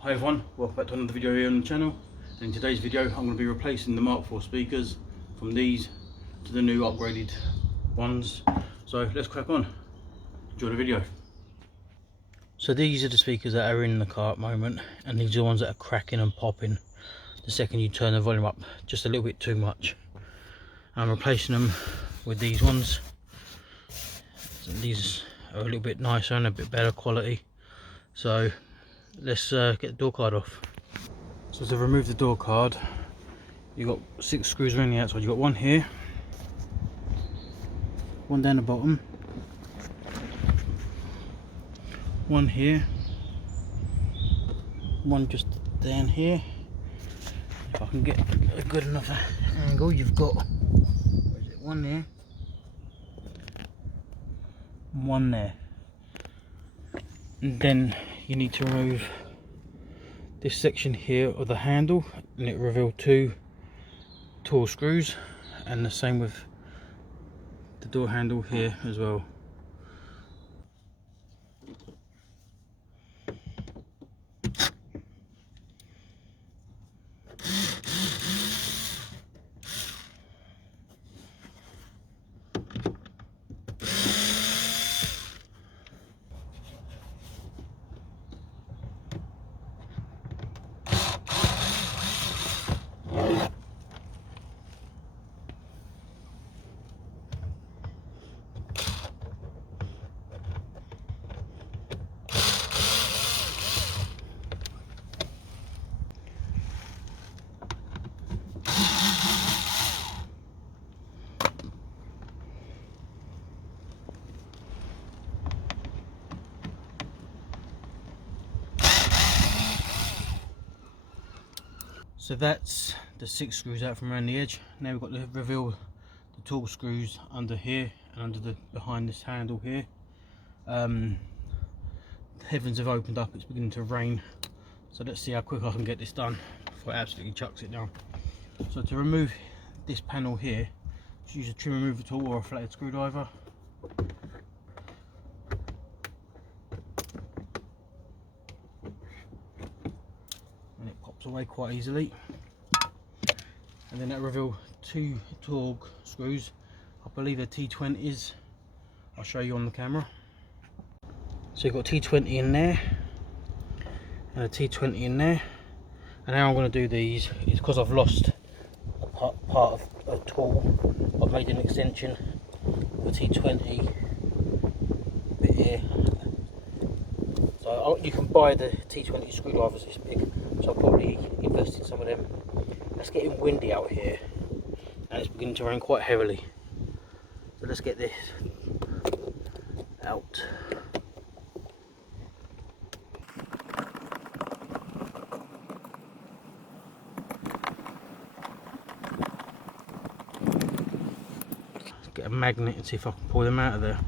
Hi everyone, welcome back to another video here on the channel. And in today's video I'm going to be replacing the Mk4 speakers from these to the new upgraded ones. So let's crack on, enjoy the video. So these are the speakers that are in the car at the moment, and these are the ones that are cracking and popping the second you turn the volume up just a little bit too much. I'm replacing them with these ones. So these are a little bit nicer and a bit better quality. So let's get the door card off. So to remove the door card, you've got 6 screws around the outside. You've got one here, one down the bottom, one here, one just down here. If I can get a good enough angle, you've got one there, one there, and then you need to remove this section here of the handle, and it revealed 2 tall screws, and the same with the door handle here as well. So that's the 6 screws out from around the edge. Now we've got to reveal the tall screws under here and under the behind this handle here. The heavens have opened up, it's beginning to rain, so let's see how quick I can get this done before it absolutely chucks it down. So to remove this panel here, just use a trim remover tool or a flathead screwdriver. And it pops away quite easily. And then that reveal 2 Torg screws. I believe they're T20s. I'll show you on the camera. So you've got T20 in there and a T20 in there. And how I'm going to do these is, because I've lost a part of a tool, I've made an extension of the T20 bit here. So you can buy the T20 screwdrivers this big, so I'll probably invest in some of them. It's getting windy out here and it's beginning to rain quite heavily, so let's get this out. Let's get a magnet and see if I can pull them out of there.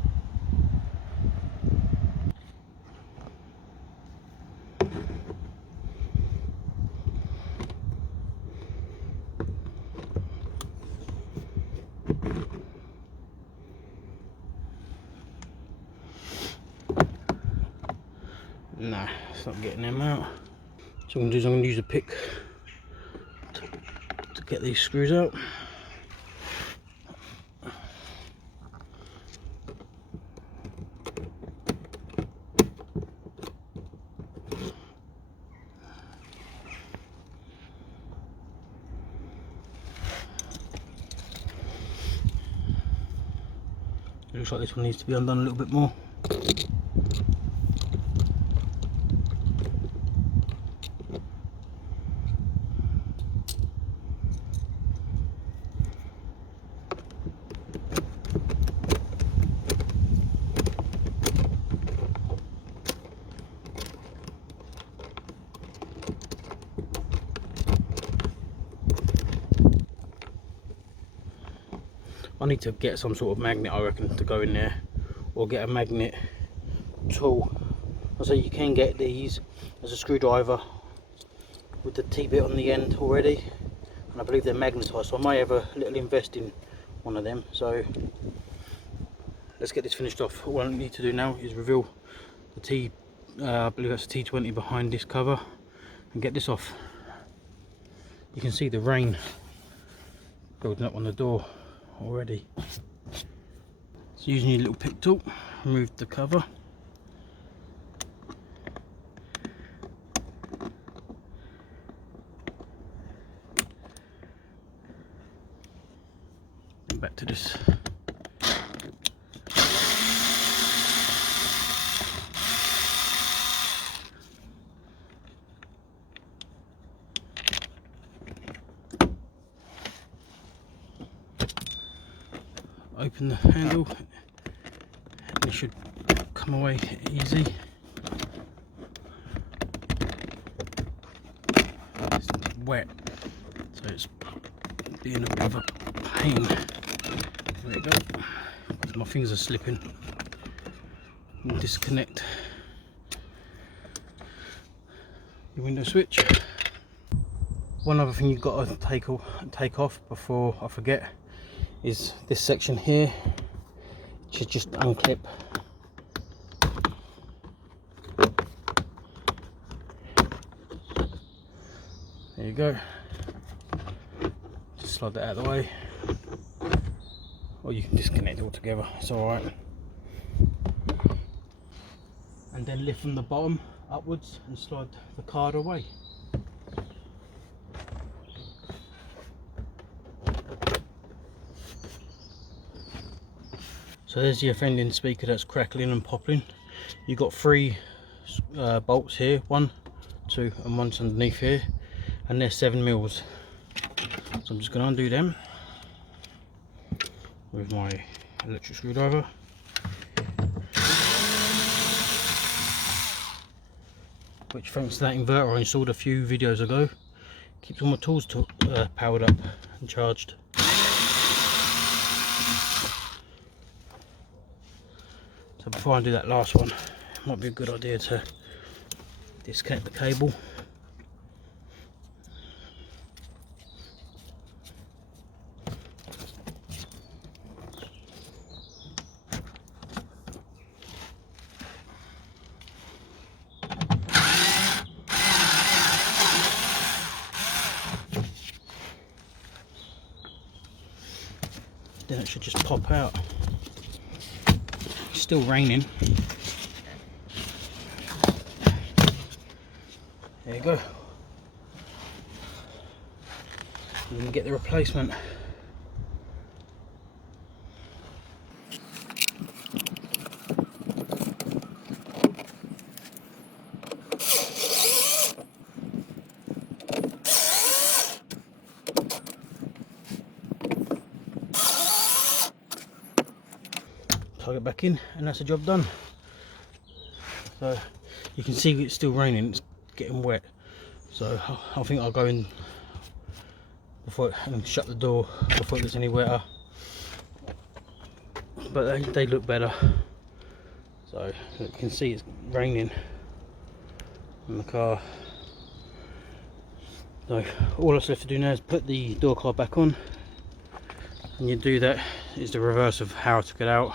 Nah, it's not getting them out. So what I'm going to do is I'm going to use a pick to get these screws out. It looks like this one needs to be undone a little bit more. I need to get some sort of magnet, I reckon, to go in there, or get a magnet tool. So you can get these as a screwdriver with the T-bit on the end already, and I believe they're magnetised, so I may have a little invest in one of them. So let's get this finished off. What I need to do now is reveal the I believe that's a T20 behind this cover, and get this off. You can see the rain building up on the door already. So using your little pick tool, remove the cover. And back to this. Open the handle, and it should come away easy. It's wet, so it's being a bit of a pain. There you go. My fingers are slipping. Disconnect your window switch. One other thing you've got to take off before I forget is this section here. It should just unclip. There you go. Just slide that out of the way, or you can disconnect it altogether, it's alright. And then lift from the bottom upwards and slide the card away. So there's the offending speaker that's crackling and popping. You've got 3 bolts here, 1, 2 and one's underneath here, and they're 7mm. So I'm just going to undo them with my electric screwdriver. Which, thanks to that inverter I installed a few videos ago, keeps all my tools powered up and charged. So before I do that last one, it might be a good idea to disconnect the cable. Then it should just pop out. It's still raining. There you go. You're going to get the replacement. Plug it back in, and that's the job done. So you can see it's still raining, it's getting wet, so I think I'll go in before and shut the door before it gets any wetter, but they look better. So you can see it's raining in the car. So all that's left to do now is put the door card back on, and you do that is the reverse of how to get out.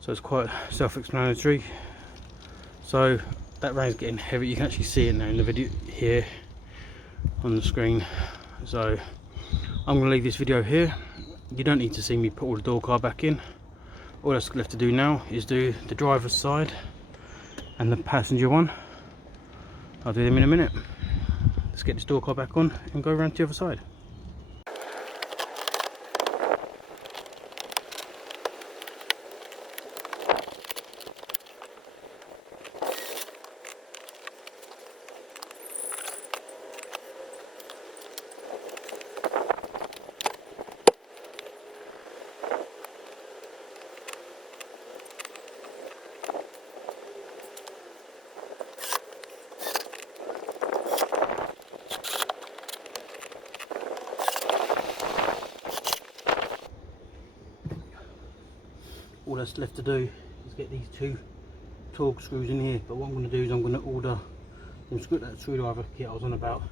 So it's quite self-explanatory. So that rain's getting heavy. You can actually see it now in the video here on the screen. So I'm going to leave this video here. You don't need to see me put all the door card back in. All that's left to do now is do the driver's side and the passenger one. I'll do them in a minute. Let's get this door card back on and go around to the other side. All that's left to do is get these 2 torque screws in here, but what I'm going to do is I'm going to order that screwdriver kit I was on about,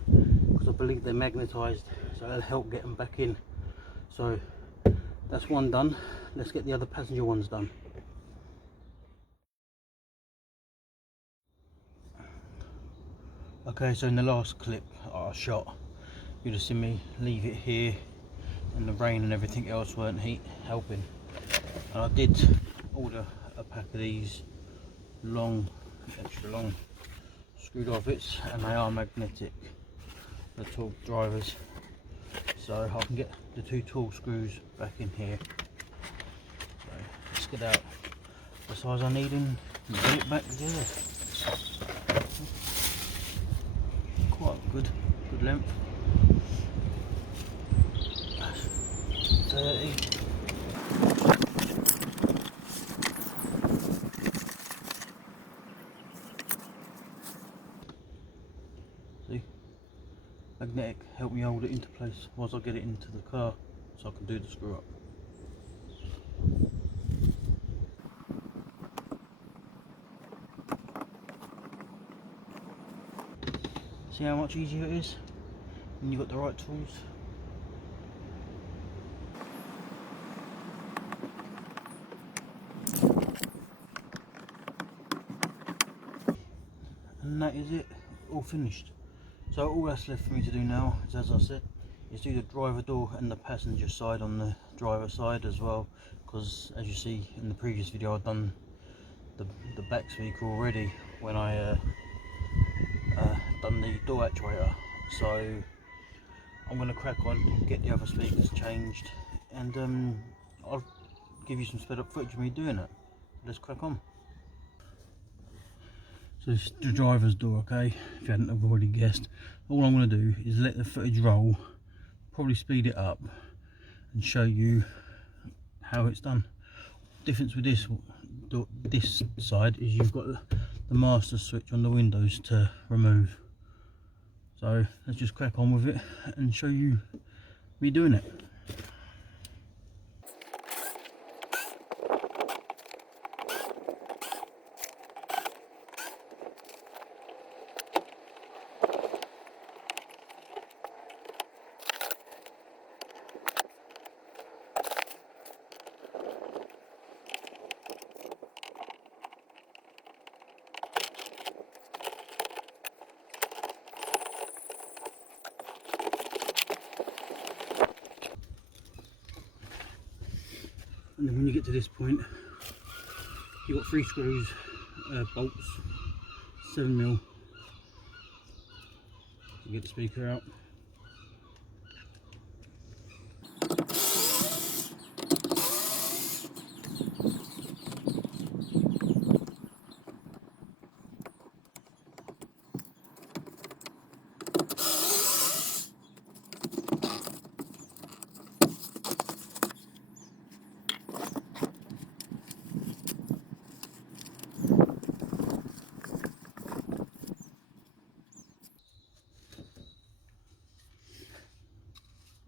because I believe they're magnetised, so that'll help get them back in. So that's one done. Let's get the other passenger ones done. Okay, so in the last clip I shot, you'd have seen me leave it here and the rain and everything else weren't helping. And I did order a pack of these extra long screwdrivers, and they are magnetic, the tall drivers, so I can get the 2 tall screws back in here. So let's get out the size I need and get it back together. Quite good length. 30. See, magnetic, help me hold it into place whilst I get it into the car so I can do the screw up. See how much easier it is when you've got the right tools. And that is it, all finished. So all that's left for me to do now is, as I said, is do the driver door and the passenger side on the driver side as well, because as you see in the previous video I've done the back speaker already when I done the door actuator. So I'm going to crack on, get the other speakers changed, and I'll give you some sped up footage of me doing it. Let's crack on. So this is the driver's door, okay, if you hadn't already guessed. All I'm going to do is let the footage roll, probably speed it up and show you how it's done. Difference with this side is you've got the master switch on the windows to remove. So let's just crack on with it and show you me doing it. And then when you get to this point, you've got 3 screws, bolts, 7mm to get the speaker out.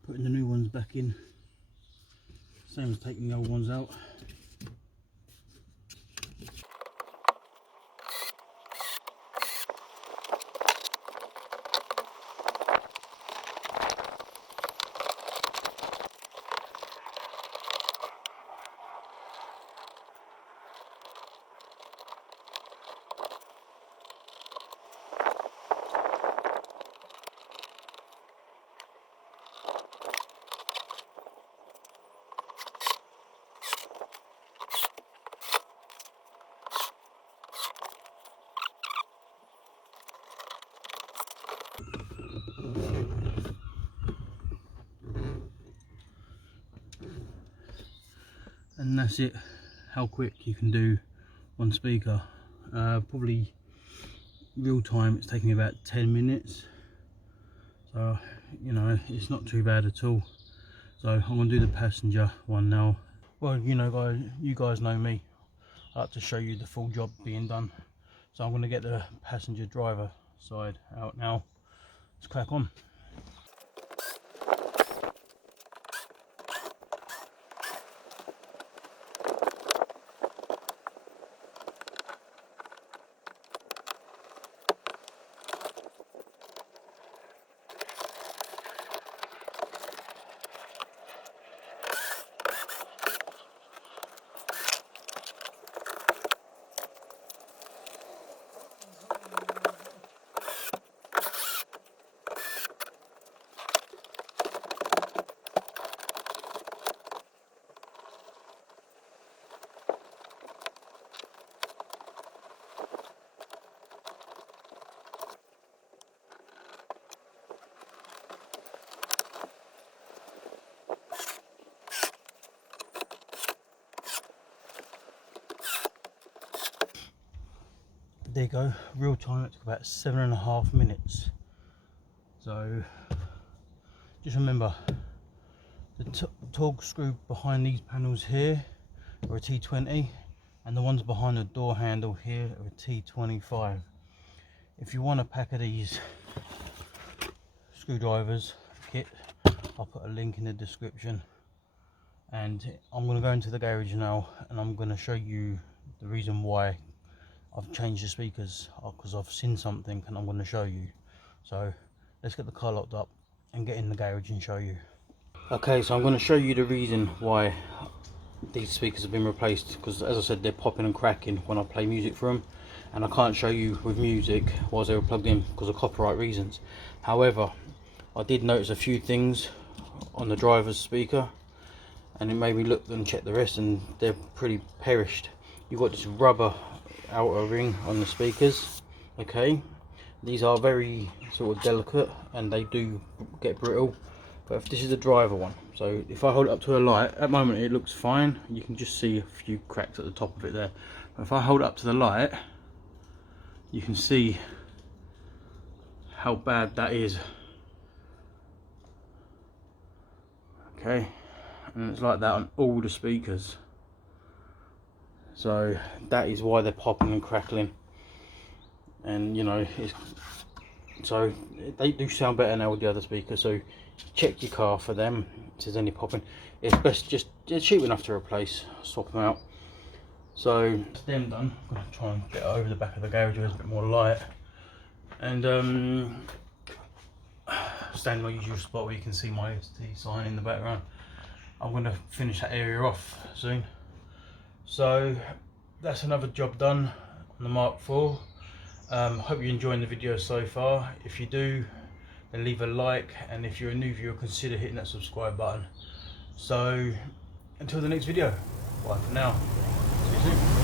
Putting the new ones back in, same as taking the old ones out. And that's it, how quick you can do one speaker. Probably real time it's taking me about 10 minutes, so you know, it's not too bad at all. So I'm going to do the passenger one now. Well, you know guys, you guys know me, I like to show you the full job being done. So I'm going to get the passenger driver side out now. Let's crack on. there you go, real time it took about 7.5 minutes. So just remember, the torque screw behind these panels here are a T20, and the ones behind the door handle here are a T25. If you want a pack of these screwdrivers kit, I'll put a link in the description. And I'm going to go into the garage now, and I'm going to show you the reason why I've changed the speakers, because I've seen something and I'm going to show you. So let's get the car locked up and get in the garage and show you. Okay, so I'm going to show you the reason why these speakers have been replaced, because as I said, they're popping and cracking when I play music for them, and I can't show you with music whilst they were plugged in because of copyright reasons. However, I did notice a few things on the driver's speaker, and it made me look and check the rest, and they're pretty perished. You've got this rubber outer ring on the speakers. Okay, these are very sort of delicate and they do get brittle. But if this is the driver one, so if I hold it up to a light, at the moment it looks fine. You can just see a few cracks at the top of it there. But if I hold it up to the light, you can see how bad that is. Okay, and it's like that on all the speakers. So that is why they're popping and crackling. And you know, so they do sound better now with the other speakers. So check your car for them if there's any popping. It's best just, they're cheap enough to replace, swap them out. So that's them done. I'm going to try and get over the back of the garage where there's a bit more light, and stand in my usual spot where you can see my ST sign in the background. I'm going to finish that area off soon. So that's another job done on the Mark IV. Hope you're enjoying the video so far. If you do, then leave a like, and if you're a new viewer, consider hitting that subscribe button. So until the next video, bye for now. See you soon.